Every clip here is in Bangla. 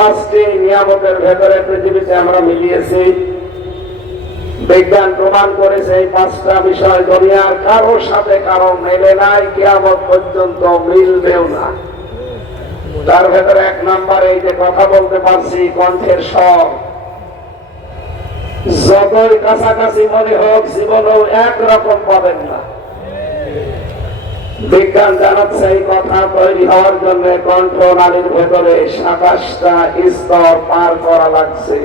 পাঁচটি নিয়ামতের ভেতরে পৃথিবীতে আমরা মিলিয়েছি। বিজ্ঞান প্রমাণ করেছে এই পাঁচটা বিষয় দুনিয়ার কারোর সাথে কারো মেলে নাই, কিয়ামত পর্যন্ত মিলবেও না। তার ভেতরে এক নম্বর এই যে কথা বলতে পারছি, কণ্ঠের স্বর। যতই কাছাকাছি মনে হোক, জীবনেও একরকম পাবেন না। বিজ্ঞান জানাচ্ছে এই কথা তৈরি হওয়ার জন্য কণ্ঠ নালীর ভেতরে 27টা স্তর পার করা লাগছে।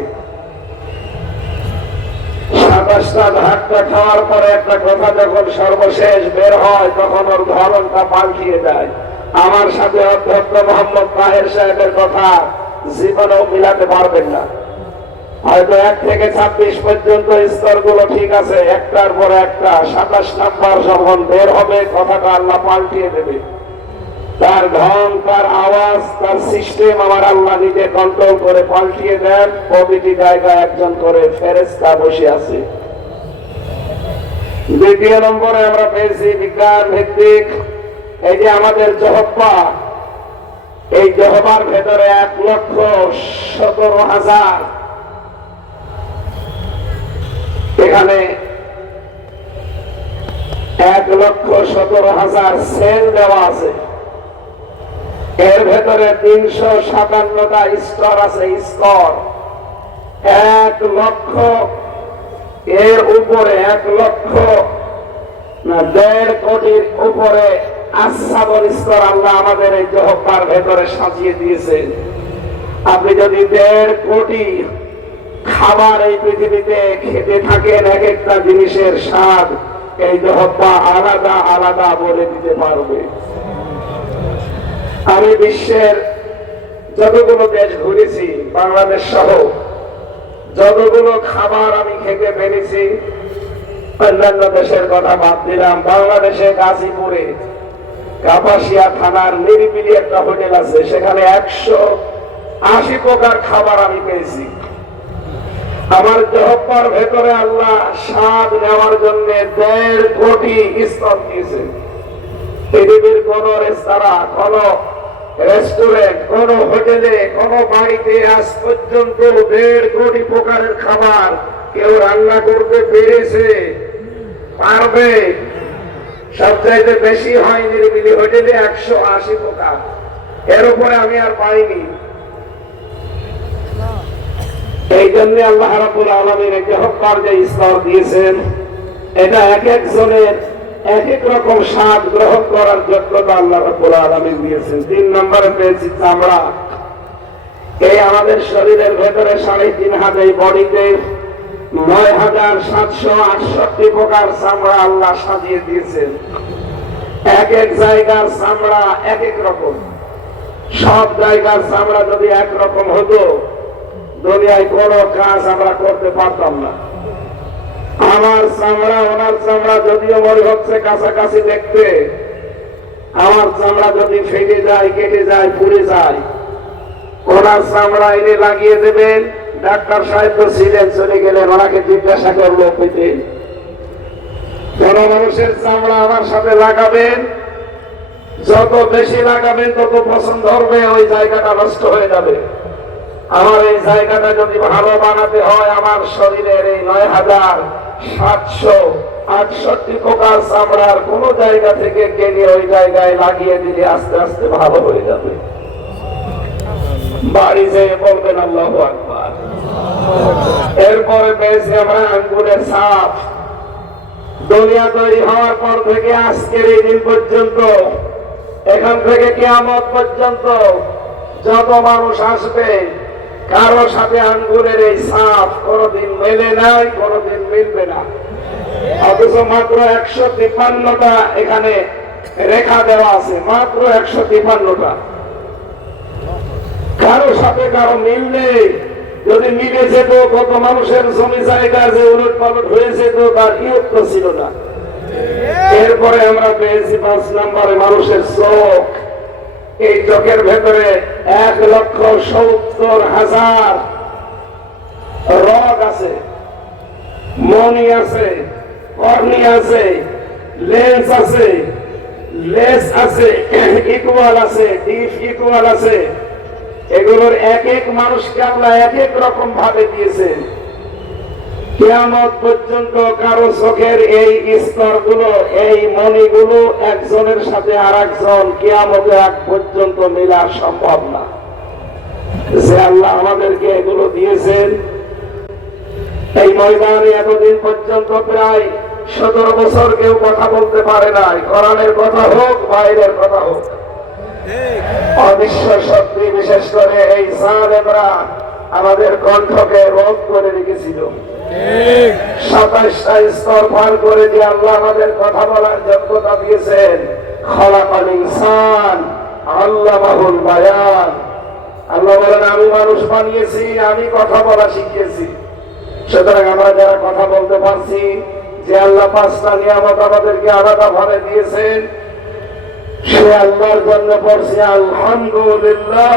27টা ধাক্কা খাওয়ার পরে একটা কথা যখন সর্বশেষ বের হয়, তখন ওর ধরনটা পাল্টিয়ে যায়। আমার সাথে অধ্যক্ষ মোহাম্মদ তাহের সাহেবের কথা জীবনেও মিলাতে পারবেন না। হয়তো 1 থেকে 26 পর্যন্ত স্তরগুলো ঠিক আছে, একটার পর একটা 27 নাম্বার যখন বের হবে, কথাটা আল্লাহ পাল্টিয়ে দেবে। তার ধন, তার আওয়াজ, তার সিস্টেম আমার আল্লাহ নিজে কন্ট্রোল করে পাল্টিয়ে দেন। প্রতিটি জায়গায় একজন করে ফেরেশতা বসে আছে। দ্বিতীয় নম্বরে আমরা পেয়েছি বিজ্ঞান ভিত্তিক এই যে আমাদের জহব্বা, এই জহবার ভেতরে 1,17,000 এখানে 1,17,000 সেল দেওয়া আছে। এর ভেতরে 357টা স্তর আছে। স্তর 1 লক্ষ, এর উপরে 1 লক্ষ না 1.5 কোটির উপরে আচ্ছাদন স্তর আল্লাহ আমাদের এই জহব্বার ভেতরে সাজিয়ে দিয়েছেন। আপনি যদি 1.5 কোটি খাবার এই পৃথিবীতে খেতে থাকেন, এক একটা জিনিসের স্বাদ এই জহব্বা আলাদা আলাদা বলে দিতে পারবে। আমি বিশ্বের যতগুলো দেশ ঘুরেছি, বাংলাদেশ সহ যতগুলো খাবার আমি খেতে পেরেছি, অন্যান্য দেশের কথা বাদ দিলাম, বাংলাদেশে গাজীপুরে কাপাসিয়া থানার নিরিবিলি একটা হোটেল আছে, সেখানে 180 প্রকার খাবার আমি পেয়েছি। আমার জহব্বার ভেতরে আল্লাহ স্বাদ নেওয়ার জন্য 1.5 কোটি স্তর দিয়েছে। পৃথিবীর কোন রেস্তোরাঁ, কোন রেস্টুরেন্ট, কোন হোটেলে, কোন বাড়িতে আজ পর্যন্ত 1.5 কোটি প্রকারের খাবার কেউ রান্না করতে পেরেছে? পারবে? সবচাইতে বেশি হয় নিরিবিলি হোটেলে 180 প্রকার। এর উপরে আমি আর পাইনি। এই জন্য আল্লাহ রাব্বুল আলামিন এই জহব্বার যে স্তর দিয়েছেন, এটা এক একজনের এক এক রকম স্বাদ গ্রহণ করার যোগ্যতা আল্লাহ রাব্বুল আলামিন দিয়েছেন। 3 নম্বরে পেয়েছি চামড়া। এই আমাদের শরীরের ভেতরে 3.5 হাত, এই বডিতে 9,768 প্রকার চামড়া আল্লাহ সাজিয়ে দিয়েছেন। এক এক জায়গার চামড়া এক এক রকম। সব জায়গার চামড়া যদি একরকম হতো, দুনিয়ায় কোনো কাজ আমরা করতে পারতাম না। আমার চামড়া ওনার চামড়া যদিও মনে হচ্ছে কাছাকাছি দেখতে, আমার চামড়া যদি ফেটে যায়, কেটে যায়, পুড়ে যায়, ওনার চামড়া এনে লাগিয়ে দেবেন। ডাক্তার সাহেব তো ছিলেন, চলে গেলেন, ওনাকে জিজ্ঞাসা করলো পেতেন। কোন মানুষের চামড়া আমার সাথে লাগাবেন, যত বেশি লাগাবেন তত পছন্দ হবে, ওই জায়গাটা নষ্ট হয়ে যাবে। আমার এই জায়গাটা যদি ভালো বানাতে হয়, আমার শরীরের এই 9,768 প্রকার চামড়ার কোন জায়গা থেকে কেটে ওই জায়গায় লাগিয়ে দিলে আস্তে আস্তে ভালো হয়ে যাবে। বাড়ি যেয়ে বলবেন আল্লাহু আকবার। এরপরে পেয়েছি আমরা আঙ্গুলের ছাপ। দুনিয়া তৈরি হওয়ার পর থেকে আজকের এই দিন পর্যন্ত, এখান থেকে কিয়ামত পর্যন্ত যত মানুষ আসবে, কারো সাথে আঙ্গুলের এই ছাপ কোনদিন মেলে নাই, কোনদিন মিলবে না। অথচ মাত্র 153টা এখানে রেখা দেওয়া আছে, মাত্র 153টা। কারো সাথে কারো মিল নেই। যদি মিলে যেত, কত মানুষের জমি জায়গা যে উলট পালট হয়ে যেত, তার ইয়ত্ত ছিল না। এরপরে আমরা পেয়েছি 5 নম্বরে মানুষের চোখ। এই চোখের ভেতরে 1,70,000 রগ আছে, মনি আছে, কর্নিয়া আছে, লেন্স আছে, লেস আছে, ইকুয়াল আছে, ডিপ ইকুয়াল আছে, এগুলোর এক এক মানুষকে আল্লাহ এক এক রকম ভাবে দিয়েছেন। কিয়ামত পর্যন্ত কারো চোখের এই স্তরগুলো, এই মণিগুলো একজনের সাথে আর একজন কিয়ামতের আগ পর্যন্ত মেলা সম্ভব না। যে আল্লাহ আমাদেরকে এগুলো দিয়েছেন, এই ময়দানে এতদিন পর্যন্ত প্রায় 17 বছর কেউ কথা বলতে পারে নাই। কোরআনের কথা হোক, বাইরের কথা হোক, অদৃশ্য শক্তি বিশেষ করে এই জালেমরা আমাদের কণ্ঠকে রোধ করে রেখেছিল। 27টা স্তর পার করে যে আল্লাহ আমাদের কথা বলার যোগ্যতা দিয়েছেন। খলাকাল ইনসান আল্লামাহুল বায়ান। আল্লাহ বলেন, আমি মানুষ বানিয়েছি, আমি কথা বলা শিখিয়েছি। সুতরাং আমরা যারা কথা বলতে পারছি, যে আল্লাহ 5টা নিয়ামত আমাদেরকে আলাদা ভাবে দিয়েছেন, সে আল্লাহর জন্য পড়ছি আলহামদুলিল্লাহ।